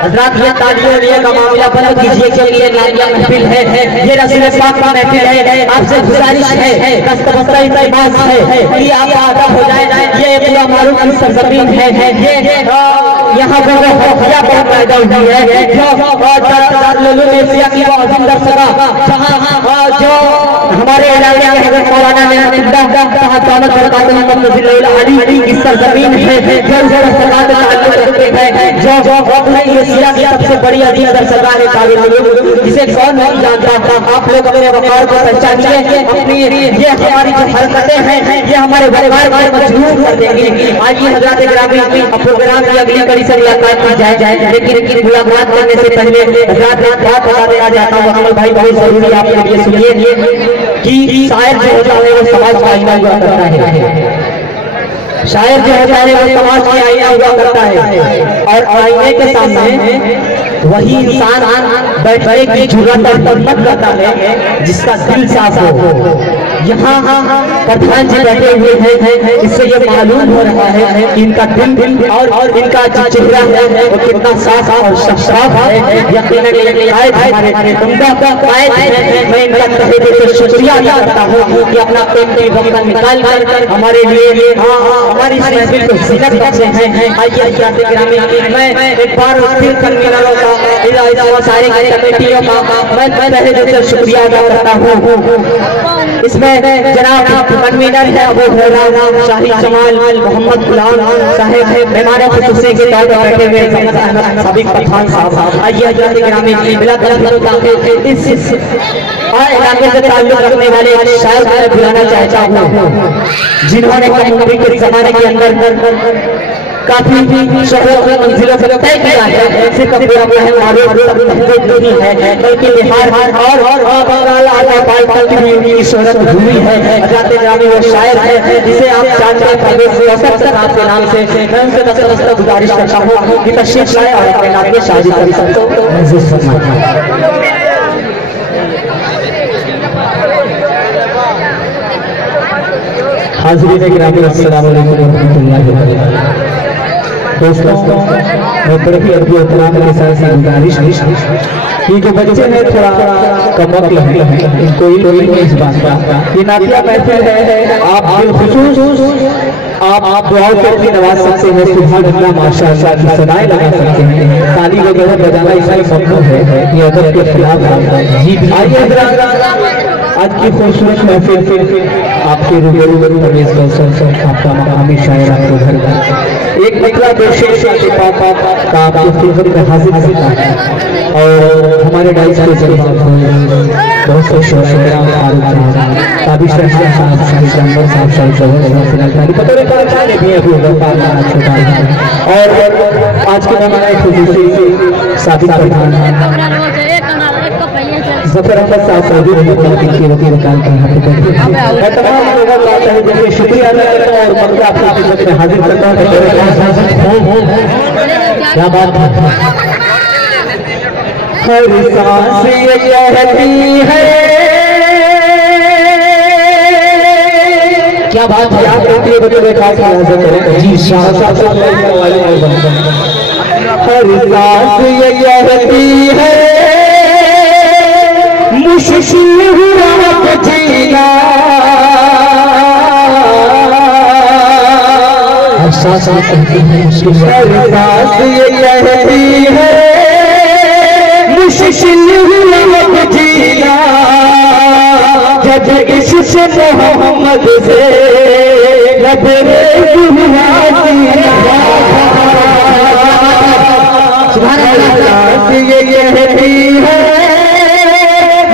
हज़रात ये तालियों का मामला बंद कीजिए क्योंकि ये नादिया महफिल है, ये रसूल पाक का महफिल है। आपसे गुजारिश है, कस्तबस्ता इल्तिमास है कि आप आदब हो जाए। ये पूरा मारूफ की सरजमीन है, ये यहाँ पर हया पर पैदा हुई है जो हमारे इलाके के हज़रत मौलाना की सरजमीन है, सबसे बड़ी अजीज सरकार है, जिसे कौन नहीं जानता। आप लोग अपने वकार को पहचानिए, अपनी ये हमारी जो हरकतें हैं ये हमारे परिवार को मजबूत कर देंगे। आइए हज़रात गिरामी प्रोग्राम की अगली कड़ी से मुलाकात की जाए, लेकिन मुलाकात करने से पहले हज़रात बात बता देना चाहता हूँ अमल भाई, बहुत जरूरी आपके लिए सुनिए कि शायर जो होता है वो समाज का आईना हुआ करता है। शायर जो होता है वो समाज का आईना हुआ करता है, और आईने के सामने वही इंसान बैठने की जुर्रत और हिम्मत करता है जिसका दिल साफ हो। यहाँ प्रधान जी बैठे हुए हैं, इससे ये मालूम हो रहा है कि इनका दिल और इनका जो चेहरा है वो कितना साफ और शफाफ है। यकीनन मैं इनका तहे दिल से शुक्रिया अदा करता हूँ कि अपना कीमती वक्त निकाल कर हमारे लिए हमारी महफिल को ज़ीनत बख्शे हैं। आइए मैं एक बार फिर सारे कमेटियों का मैं तहे दिल से शुक्रिया अदा करता हूँ। इसमें जनाब कन्वीनर है अबू हुरैरा शाही जमाल मोहम्मद गुलाम साहब है, मेहमान खुसूसी के तौर पर बैठे हुए साबिक पठान साहब। आइए हज़रात गिरामी इस इलाके से ताल्लुक़ रखने वाले शायर को बुलाना चाहता हूँ, जिन्होंने कभी के ज़माने के अंदर काफी शहरों की मंजिलों से तय किया है। सिर्फ पूरा नहीं है बल्कि बिहार और बंगाल आला की भी उनकी शोहरत हुई है। जाते जाने वो शायर है जिसे आप जानते हैं आपके नाम से। मैं उनसे दस्तक गुजारिश करता हूँ कि तशरीफ लाए और अपने नाम में शादी कर सकते। हाज़रीन गिरामी अस्सलाम वालेकुम रहमतुल्लाहि व बरकातहू। दोस्तों मैं बड़े ही अदब एहतराम के साथ गुजारिश ये जो बच्चे हैं थोड़ा कमबख्त हैं, इनको इस बात का ये नातिया महफिल है। आप बिलखुसूस आप दुआओं से अपनी नवाज सकते हैं, सुभान अल्लाह माशाअल्लाह की सदाएं लगा सकते हैं, ताली वगैरह बजाना इसमें ममनू है, ये अदब के खिलाफ है। जी आइए आज की खूबसूरत महफिल आपके रूबरू आपका मकामी शायर आपको घर एक मतलब पापा का आपके खिदमत में हाजिर करता है। और हमारे डाइस के जरिए बहुत से शायर काबिश साहब शाही जानवर साहब शाही और आज के हमारे खुसूसी साबिक प्रधान जफर अहमद साहब सऊदी वकील निकाल के यहाँ पे बैठे। मैं तमाम लोगों का तहे दिल से शुक्रिया अदा करता हूँ और मौका आपकी खिदमत में हाजिर करता हूँ। क्या बात है, हर सांस ये कहती है, क्या बात है। आप एक बच्चे खास करें जी शाह साहब, हर सांस ये कहती है मुश्किल हुआ जीना, सांस कहती है मुश्किल, सांस ये कहती है मुश्किल हुआ जीना, जब इश्क़ मोहम्मद से लबरेज़ हुआ जीना। सांस ये कहती है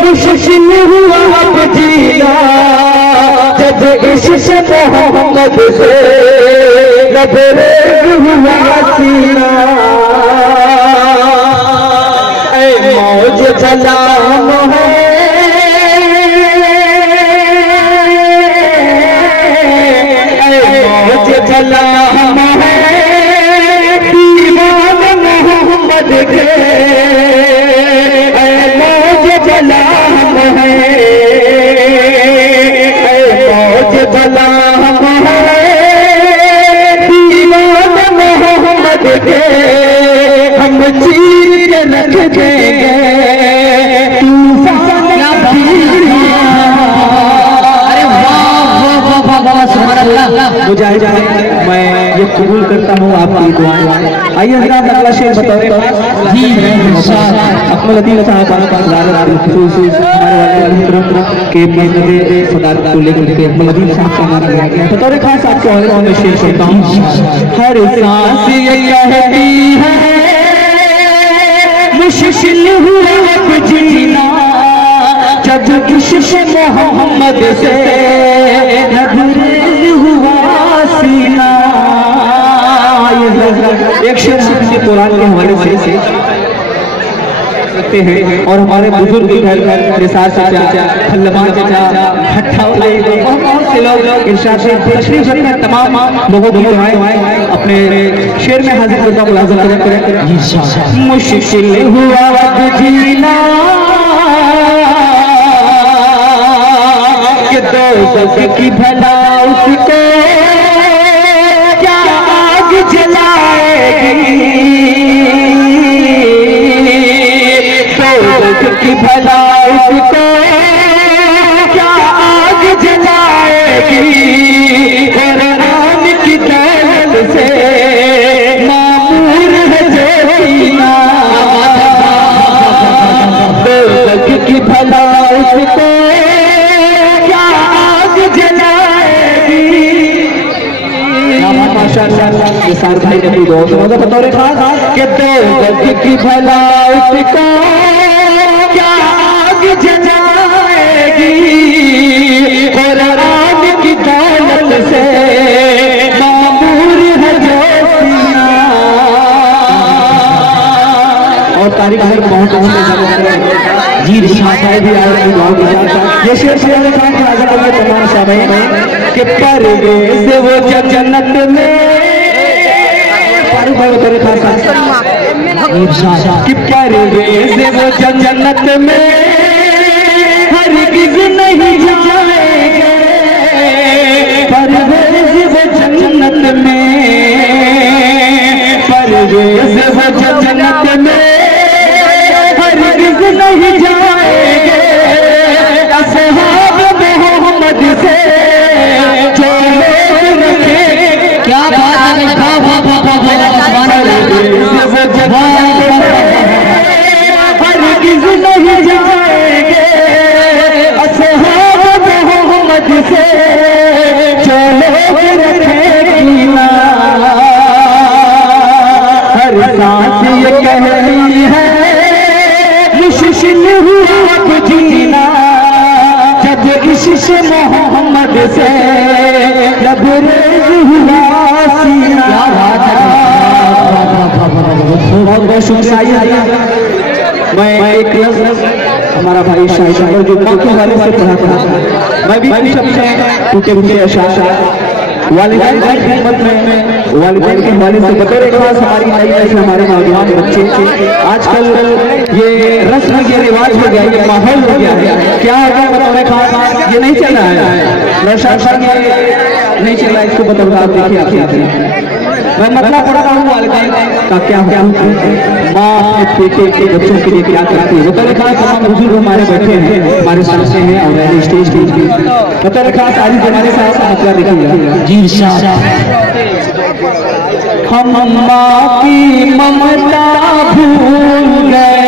मुश्किल हुआ जीना, जब इश्क़ मोहम्मद से लबरेज़ हुआ सीना। ऐ मौज सलाम है, ऐ मौज सलाम है दीवान मोहम्मद के, ऐ मौज देंगे, हम चीर के रख देंगे तूफान। अरे वाह, सुभान अल्लाह। मुजाहिद मैं ये कबूल करता हूँ आपकी दुआएं। आइए हजरात अगला शेर बताओ जी। अकमल अदील साहब के मसले सदारत को लेकर के अकमल अदील साहब का नाम लिया गया। बतौर खास आपको और शेर सुनता हूँ। हर सांस ये कहती है मुश्किल हुआ अब जीना, जब इश्क़ मोहम्मद से लबरेज हुआ सीना। एक शेर से कुरान के हवाले से रखते हैं और हमारे बुजुर्ग निसार चाचा, खल्लमान चाचा, भट्टा बहुत से लोग इरशाद से तशरीफ रखते हैं। तमाम लोगों की दुआएं अपने शेर में हाजिर करता मुलाज़ा करें। मुश्किल हुआ अब जीना कि दोज़ख की भला उसको क्या आग जलाएगी, दोज़ख की भला उसको क्या आग जलाएगी। कुरान की दौलत से मामूर है जो सीना, दोज़ख की भला उसको निसार भाई ने भी बहुत मजा बतौर खास कि दोज़ख की भला उसको क्या आग जलाएगी। कुरान की दौलत से मामूर है जो सीना। और तारीख में बहुत जी भाषाएं भी आ रही हैं। ये शेर से तमाम साहब के परवेज़ वो जन्नत में कि परवेज़ वो जन्नत में हरगिज़ नहीं जाएंगे, परवेज़ वो जन्नत में, परवेज़ वो जन्नत में हरगिज़ नहीं जाएंगे। असहाब मोहम्मद से जो लोग रखे, क्या बात है, हरगिज़ नहीं जाएंगे। असहाब मोहम्मद से जो लोग रखे कीना। हर सांस ये कहती है मुश्किल हुआ अब जीना, जब इश्क़ मोहम्मद से लबरेज हुआ सीना। बहुत बहुत शुक्रिया। मैं एक हमारा भाई शाहिद जो मक्के वाले से पढ़ा था, मैं भी कुछ अपने टूटे फूटे अशार वालिदैन की खिदमत में वालिदैन के हवाले से बतौर खास हमारी नई नस्ल हमारे नौजवान बच्चे आजकल ये रस्म ये रिवाज हो गया, ये माहौल हो गया है। क्या हो गया बतौर खास, ये नहीं चल रहा है, नशा नहीं चल रहा है, इसको बतौर आप देखिए। मैं मतलब पढ़ा रहा हूँ वालिदैन का क्या माँ अपने बेटे के बच्चों के लिए क्या करती है। बतौर खास तमाम बुजुर्ग हमारे बैठे हैं, हमारे सामने हैं और स्टेज पे बतौर खास आज हमारे साथ मतलब देखिएगा जी। हम माँ की ममता भूल गए,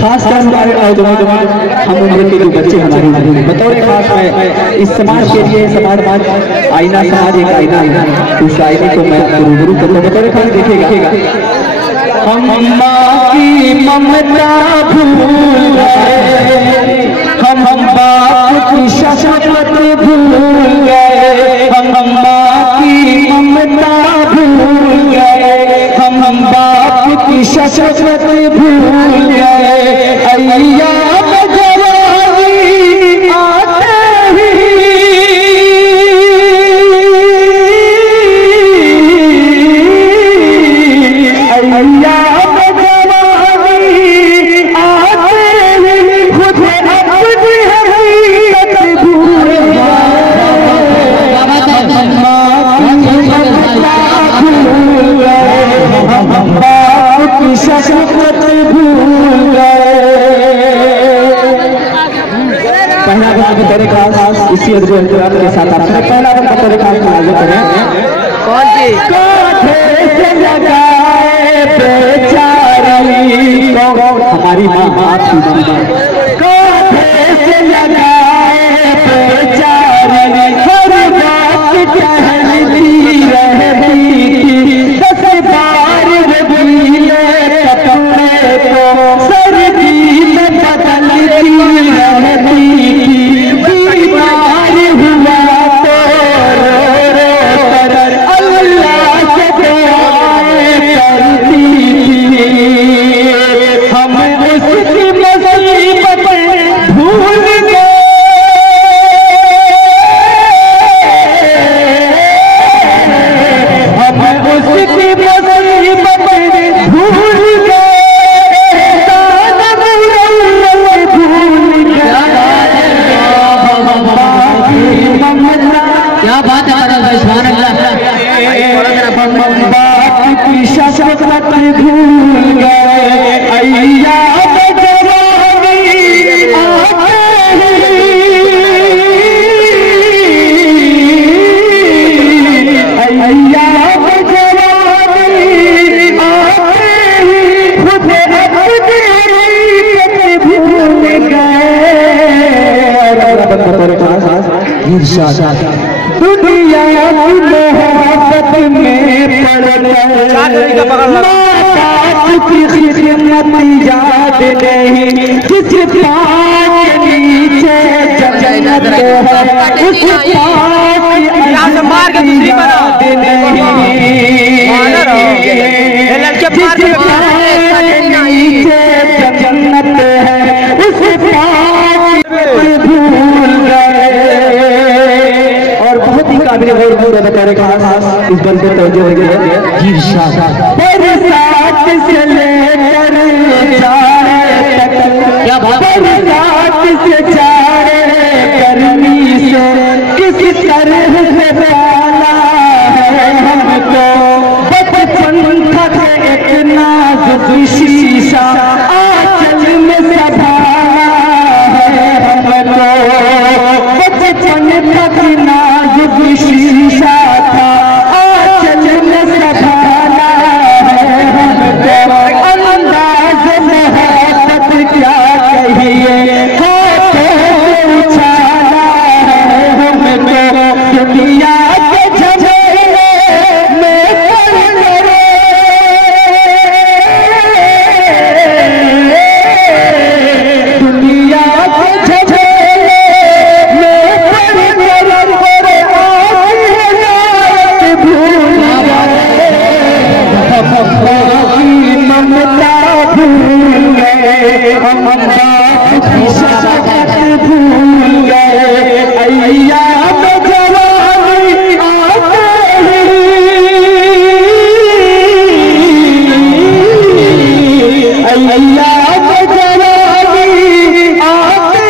खास कर हमारे नौजवान हम उम्र के जो बच्चे हमारी बतौर खास है इस समाज के लिए, समाज आईना, समाज एक आईना है, उस आईने को मैं रूबरू करता हूँ। बतौर खास देखिएगा। हम माँ की ममता भूल गए, हम बाप की शफ़क़त भूल गए, हम माँ की ममता भूल गए, हम बाप की शफ़क़त भूल गए। अय्याम जवानी आते ही अय्याम जवानी आते ही खुद अपनी हकीकत भूल गए। शफकत भूल गए। पहला बंद तेरे खास इसी अद्भुत के साथ आपने पहला बंद तेरे खास मुलाज़ा करें। कौन सी कांधे से लगाए बेचारी को हमारी माँ आपकी माँ कांधे से लगाए बेचारी हर बात कहती रहती थी। 10 बार रबीले कपड़े को सर्दी में बदलती रहती थी। बीमार हुआ तो रो रो कर अल्लाह से दुआएं करती थी। हम उसकी मुसीबत भूल गए। हम उसकी मुसीबत भूल गए। क्या बात है भाई, सुभान अल्लाह। बात की शफकत भूल गए। अय्याम जवानी आते अय्याम जवानी आते खुद अपनी भूल गए। दुनिया मोहब्बत में पड़ गए। की खिदमत याद नहीं जिस पाक नीचे जन्नत है उस पाक याद नहीं जिस पाक नीचे जन्नत है उस पाक भूल गए। और बहुत ही काबिल गौर अदा करे खास इस बंद पे तवज्जो है जी इरशाद। बरसात से लेकर जाए तक क्या बरसात से जाए गर्मी से किस तरह से पाला है हमको। बचपन तक एक नाजुक शीशा आंचल में संभाला है हमको। बचपन तक नाजुक शीशा था आंचल में संभाला है हमको। अंदाज़ मोहब्बत क्या कहिए हाथों से उछाला है हमको। दुनिया के झमेले में पड़ गए। दुनिया के झमेले में पड़ गए। भूल ममता भूल गए। हम बात की शफकत भूल गए। अय्याम जवानी आते अय्याम जवानी आते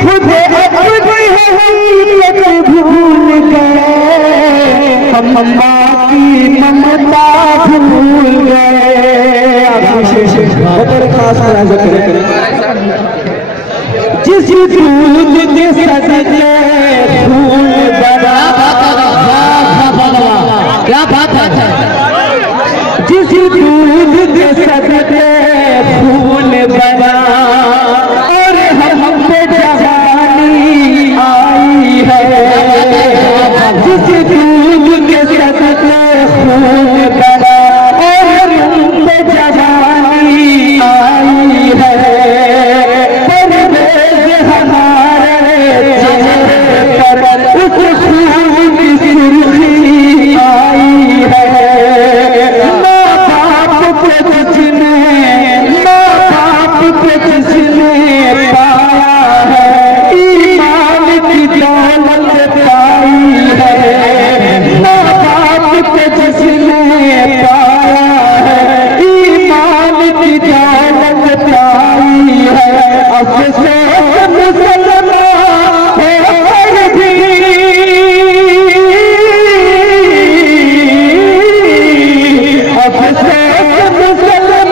खुद अपनी हकीकत भूल गए। हम की ममता भूल गए। खास जिस दूध के सदके फूल बना। क्या बात है। जिस दूध के सदके फूल बना और हम पे जवानी आई है। जिस दूध के सदके फूल बना और हम पे जवानी आई है। परवेज़ हमारे चेहरे पर उस खून की सुर्खी आई है। माँ बाप को जिसने पाया है ईमान की दौलत पाई है। माँ बाप को जिसने पाया है ईमान की दौलत पाई है। अफसोस मुसलमान होकर भी अफसोस मुसलमान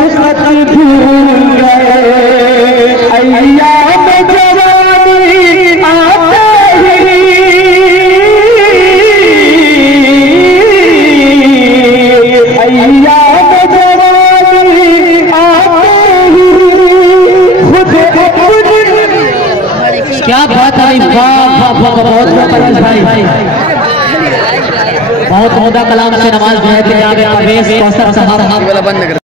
फुर्सत भूल गए, अय्याम जवानी आते ही, अय्याम जवानी आते ही खुद अपनी। क्या बात है, बहुत उम्दा कलाम से नमाज जो है